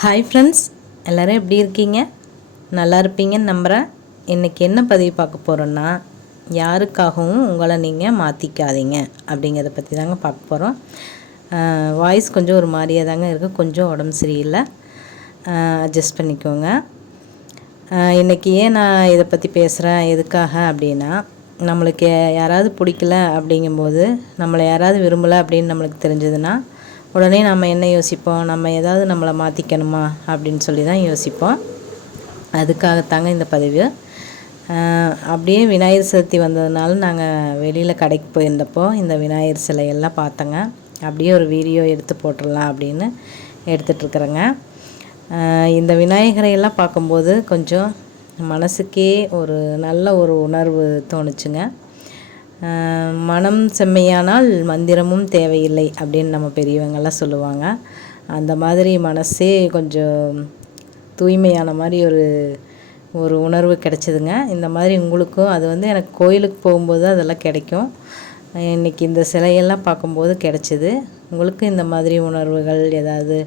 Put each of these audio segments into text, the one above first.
Hi friends எல்லோரும் எப்படி இருக்கீங்க? நல்லா இருப்பீங்கன்னு நம்புகிறேன் இன்றைக்கி என்ன பதிவு பார்க்க போகிறோன்னா யாருக்காகவும் உங்களை நீங்கள் மாற்றிக்காதீங்க அப்படிங்கிறத பற்றி தாங்க பார்க்க போகிறோம் வாய்ஸ் கொஞ்சம் ஒரு மாதிரியாக தாங்க இருக்குது கொஞ்சம் உடம்பு சரியில்லை. அட்ஜஸ்ட் பண்ணிக்கோங்க. இன்றைக்கி ஏன் நான் இதை பற்றி பேசுகிறேன் எதுக்காக அப்படின்னா நம்மளுக்கு யாராவது பிடிக்கல அப்படிங்கும்போது நம்மளை யாராவது விரும்பலை அப்படின்னு நம்மளுக்கு தெரிஞ்சதுன்னா உடனே நம்ம என்ன யோசிப்போம்? நம்ம ஏதாவது நம்மளை மாற்றிக்கணுமா அப்படின்னு சொல்லி தான் யோசிப்போம். அதுக்காகத்தாங்க இந்த பதிவு. அப்படியே விநாயகர் சதுர்த்தி வந்ததுனால நாங்கள் வெளியில் கடைக்கு போயிருந்தப்போ இந்த விநாயகர் சிலையெல்லாம் பார்த்தோங்க. அப்படியே ஒரு வீடியோ எடுத்து போட்டுடலாம் அப்படின்னு எடுத்துகிட்ருக்குறேங்க இந்த விநாயகரை எல்லாம் பார்க்கும்போது கொஞ்சம் மனசுக்கே ஒரு நல்ல ஒரு உணர்வு தோணுச்சுங்க. மனம் செம்மையானால் மந்திரமும் தேவையில்லை அப்படின்னு நம்ம பெரியவங்கள்லாம் சொல்லுவாங்க. அந்த மாதிரி மனசே கொஞ்சம் தூய்மையான மாதிரி ஒரு ஒரு உணர்வு கிடைச்சிதுங்க. இந்த மாதிரி உங்களுக்கும் அது வந்து எனக்கு கோயிலுக்கு போகும்போது அதெல்லாம் கிடைக்கும். இன்றைக்கி இந்த சிலையெல்லாம் பார்க்கும்போது கிடைச்சிது. உங்களுக்கு இந்த மாதிரி உணர்வுகள் ஏதாவது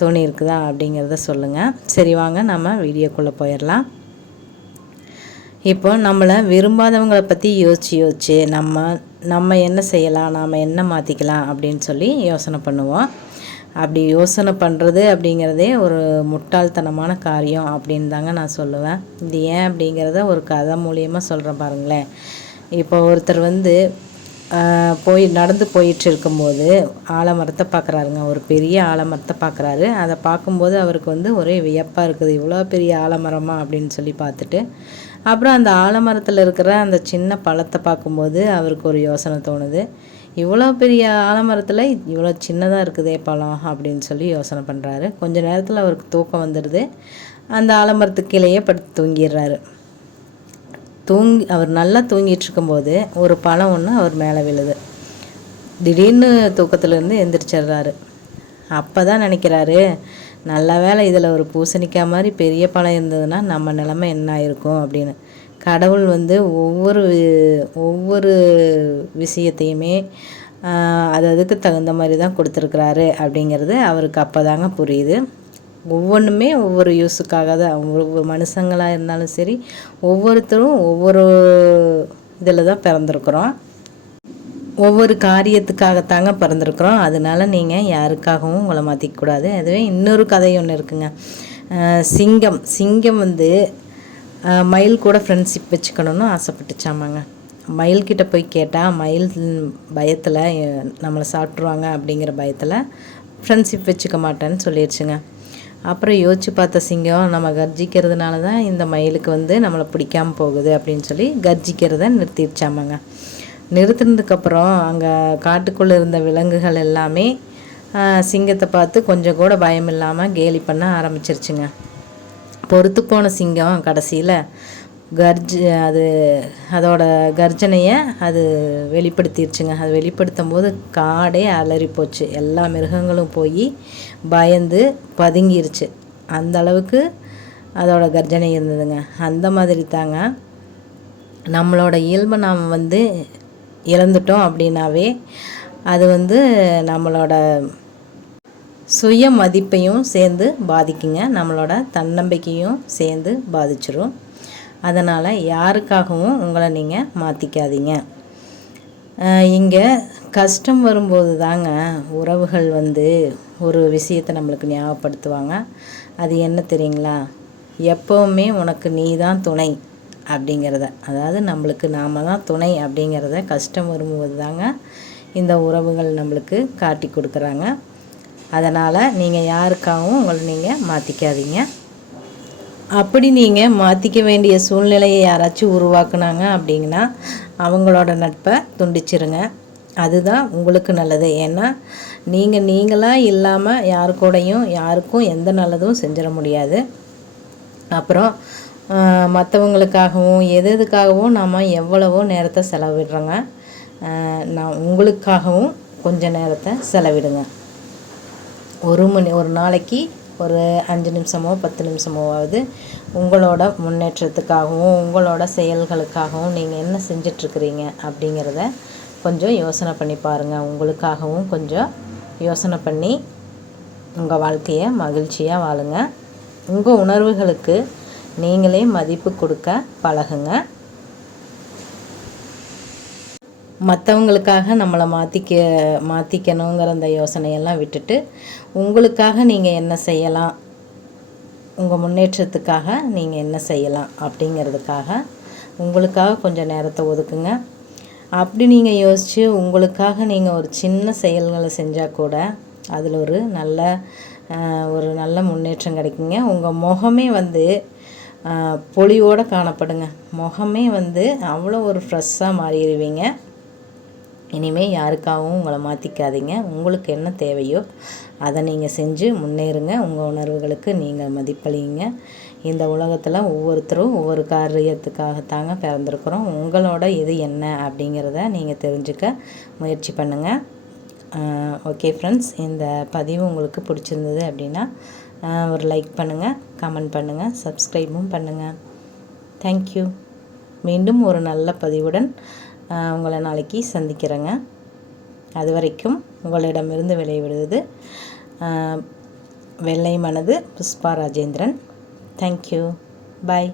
தோணி இருக்குதா அப்படிங்கிறத சொல்லுங்கள் சரி வாங்க நம்ம வீடியோக்குள்ளே போயிடலாம். இப்போ நம்மளை விரும்பாதவங்களை பற்றி யோசிச்சு யோசிச்சு நம்ம நம்ம என்ன செய்யலாம் நாம் என்ன மாற்றிக்கலாம் அப்படின்னு சொல்லி யோசனை பண்ணுவோம். அப்படி யோசனை பண்ணுறது அப்படிங்கிறதே ஒரு முட்டாள்தனமான காரியம் அப்படின்னு தாங்க நான் சொல்லுவேன். இது ஏன் அப்படிங்கிறத ஒரு கதை மூலியமாக சொல்கிறேன் பாருங்களேன். இப்போ ஒருத்தர் வந்து போய் நடந்து போயிட்டு இருக்கும்போது ஆலமரத்தை பார்க்குறாருங்க ஒரு பெரிய ஆலமரத்தை பார்க்குறாரு அதை பார்க்கும்போது அவருக்கு வந்து ஒரே வியப்பாக இருக்குது. இவ்வளோ பெரிய ஆலமரமா அப்படின்னு சொல்லி பார்த்துட்டு அப்புறம் அந்த ஆலமரத்தில் இருக்கிற அந்த சின்ன பழத்தை பார்க்கும்போது அவருக்கு ஒரு யோசனை தோணுது. இவ்வளோ பெரிய ஆலமரத்தில் இவ்வளோ சின்னதாக இருக்குதே பழம் அப்படின்னு சொல்லி யோசனை பண்ணுறாரு கொஞ்ச நேரத்தில் அவருக்கு தூக்கம் வந்துடுது. அந்த ஆலமரத்துக்கு கீழேயே படுத்து தூங்கிடுறாரு. தூங்கி அவர் நல்லா தூங்கிட்டு இருக்கும்போது ஒரு பழம் ஒன்று அவர் மேலே விழுது. திடீர்னு தூக்கத்துலேருந்து எந்திரிச்சிடுறாரு. அப்போ தான் நினைக்கிறாரு நல்ல வேளை இதில் ஒரு பூசணிக்காய் மாதிரி பெரிய பழம் இருந்ததுன்னா நம்ம நிலமை என்ன ஆயிருக்கும் அப்படின்னு. கடவுள் வந்து ஒவ்வொரு ஒவ்வொரு விஷயத்தையுமே அது அதுக்கு தகுந்த மாதிரி தான் கொடுத்துருக்குறாரு அப்படிங்கிறது அவருக்கு அப்போ தாங்க புரியுது. ஒவ்வொன்றுமே ஒவ்வொரு யூஸுக்காக தான். ஒவ்வொரு மனுஷங்களாக இருந்தாலும் சரி ஒவ்வொருத்தரும் ஒவ்வொரு இதில் தான் பிறந்திருக்கிறோம். ஒவ்வொரு காரியத்துக்காகத்தாங்க பிறந்திருக்கிறோம். அதனால நீங்கள் யாருக்காகவும் உங்களை மாற்றிக்கக்கூடாது அதுவே இன்னொரு கதை ஒன்று இருக்குங்க. சிங்கம். சிங்கம் வந்து மயில் கூட ஃப்ரெண்ட்ஷிப் வச்சுக்கணும்னு ஆசைப்பட்டுச்சாமாங்க. மயில்கிட்ட போய் கேட்டால் மயில் பயத்தில் நம்மளை சாப்பிட்ருவாங்க அப்படிங்கிற பயத்தில் ஃப்ரெண்ட்ஷிப் வச்சுக்க மாட்டேன்னு சொல்லிடுச்சுங்க அப்புறம் யோசிச்சு பார்த்த சிங்கம் நம்ம கர்ஜிக்கிறதுனால தான் இந்த மயிலுக்கு வந்து நம்மளை பிடிக்காமல் போகுது அப்படின்னு சொல்லி கர்ஜிக்கிறத நிறுத்திடுச்சாமாங்க நிறுத்தினதுக்கப்புறம் அங்கே காட்டுக்குள்ளே இருந்த விலங்குகள் எல்லாமே சிங்கத்தை பார்த்து கொஞ்சம் கூட பயம் இல்லாமல் கேலி பண்ண ஆரம்பிச்சிருச்சுங்க. பொறுத்து போன சிங்கம் கடைசியில் கர்ஜ் அது அதோட கர்ஜனையை அது வெளிப்படுத்திடுச்சுங்க அது வெளிப்படுத்தும் போது காடே அலறி போச்சு எல்லா மிருகங்களும் போய் பயந்து பதுங்கிருச்சு. அந்த அளவுக்கு அதோட கர்ஜனை இருந்ததுங்க. அந்த மாதிரி தாங்க நம்மளோட இயல்பை நாம் வந்து இழந்துட்டோம் அப்படின்னாவே அது வந்து நம்மளோட சுய மதிப்பையும் சேர்ந்து பாதிக்குங்க. நம்மளோட தன்னம்பிக்கையும் சேர்ந்து பாதிச்சிரும். அதனால் யாருக்காகவும் உங்களை நீங்கள் மாற்றிக்காதீங்க இங்கே கஷ்டம் வரும்போது தாங்க உறவுகள் வந்து ஒரு விஷயத்தை நம்மளுக்கு ஞாபகப்படுத்துவாங்க. அது என்ன தெரியுங்களா? எப்போவுமே உனக்கு நீ தான் துணை அப்படிங்கிறத. அதாவது நம்மளுக்கு நாம தான் துணை அப்படிங்கிறத கஷ்டம் வரும்போது தாங்க இந்த உறவுகள் நம்மளுக்கு காட்டி கொடுக்குறாங்க. அதனால் நீங்கள் யாருக்காகவும் உங்களை நீங்கள் மாற்றிக்காதீங்க அப்படி நீங்கள் மாற்றிக்க வேண்டிய சூழ்நிலையை யாராச்சும் உருவாக்குனாங்க அப்படிங்கன்னா அவங்களோட நட்பை துண்டிச்சிருங்க. அதுதான் உங்களுக்கு நல்லது. ஏன்னா நீங்கள் நீங்களாக இல்லாமல் யாரு கூடையும் யாருக்கும் எந்த நல்லதும் செஞ்சிட முடியாது. அப்புறம் மற்றவங்களுக்காகவும் எது எதுக்காகவும் நாம் எவ்வளவோ நேரத்தை செலவிடுறோங்க. நான் உங்களுக்காகவும் கொஞ்சம் நேரத்தை செலவிடுங்க. ஒரு மணி ஒரு நாளைக்கு ஒரு அஞ்சு நிமிஷமோ பத்து நிமிஷமோவாவது உங்களோட முன்னேற்றத்துக்காகவும் உங்களோட செயல்களுக்காகவும் நீங்கள் என்ன செஞ்சிட்ருக்கிறீங்க அப்படிங்கிறத கொஞ்சம் யோசனை பண்ணி பாருங்கள் உங்களுக்காகவும் கொஞ்சம் யோசனை பண்ணி உங்கள் வாழ்க்கையை மகிழ்ச்சியாக வாழுங்க. உங்கள் உணர்வுகளுக்கு நீங்களே மதிப்பு கொடுக்க பழகுங்க. மற்றவங்களுக்காக நம்மளை மாற்றிக்க மாற்றிக்கணுங்கிற அந்த யோசனையெல்லாம் விட்டுட்டு உங்களுக்காக நீங்கள் என்ன செய்யலாம்? உங்கள் முன்னேற்றத்துக்காக நீங்கள் என்ன செய்யலாம்? அப்படிங்கிறதுக்காக உங்களுக்காக கொஞ்சம் நேரத்தை ஒதுக்குங்க. அப்படி நீங்கள் யோசித்து உங்களுக்காக நீங்கள் ஒரு சின்ன செயல்களை செஞ்சால் கூட அதில் ஒரு நல்ல ஒரு நல்ல முன்னேற்றம் கிடைக்குங்க. உங்கள் முகமே வந்து பொலிவோடு காணப்படுங்க. முகமே வந்து அவ்வளோ ஒரு ஃப்ரெஷ்ஷாக மாறிடுவீங்க. இனிமேல் யாருக்காகவும் உங்களை மாற்றிக்காதீங்க உங்களுக்கு என்ன தேவையோ அதை நீங்கள் செஞ்சு முன்னேறுங்க. உங்கள் உணர்வுகளுக்கு நீங்கள் மதிப்பளிங்க இந்த உலகத்தில் ஒவ்வொருத்தரும் ஒவ்வொரு காரியத்துக்காகத்தாங்க பிறந்திருக்கிறோம். உங்களோட இது என்ன அப்படிங்கிறத நீங்கள் தெரிஞ்சுக்க முயற்சி பண்ணுங்கள் ஓகே ஃப்ரெண்ட்ஸ் இந்த பதிவு உங்களுக்கு பிடிச்சிருந்தது அப்படின்னா ஒரு லைக் பண்ணுங்கள் கமெண்ட் பண்ணுங்கள் சப்ஸ்கிரைபும் பண்ணுங்கள் தேங்க்யூ மீண்டும் ஒரு நல்ல பதிவுடன் உங்களை நாளைக்கு சந்திக்கிறேங்க. அது வரைக்கும் உங்களிடமிருந்து விளைவிடுவது வெள்ளை மனது புஷ்பா ராஜேந்திரன். Thank you bye